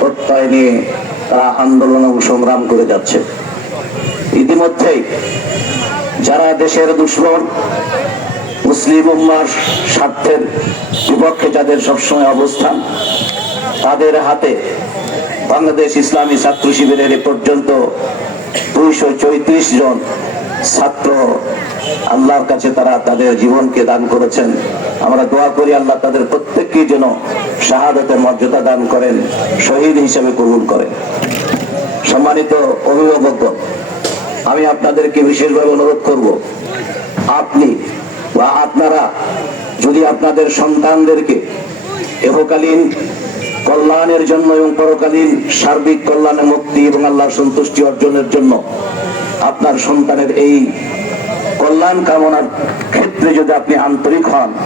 প্রত্যয় নিয়ে তারা আন্দোলন ও সংগ্রাম করে যাচ্ছে। ইতিমধ্যেই যারা দেশের দুশমন, মুসলিম উম্মার স্বার্থের বিপক্ষে যাদের সবসময় অবস্থান, তাদের হাতে বাংলাদেশ ইসলামী ছাত্র শিবিরের এ পর্যন্ত 234 জন ছাত্র আল্লাহর কাছে তারা তাদের জীবনকে দান করেছেন। আমরা দোয়া করি আল্লাহ তাদের প্রত্যেককে যেন শাহাদাতের মর্যাদা দান করেন, শহীদ হিসেবে কবুল করেন। সম্মানিত অভিভাবক, আমি আপনাদেরকে বিশেষভাবে অনুরোধ করব, আপনি বা আপনারা যদি আপনাদের সন্তানদেরকে ইহকালীন কল্যাণের জন্য এবং পরকালীন সার্বিক কল্যাণে মুক্তি এবং আল্লাহর সন্তুষ্টি অর্জনের জন্য আপনার সন্তানের এই কল্যাণ কামনার ক্ষেত্রে যদি আপনি আন্তরিক হন,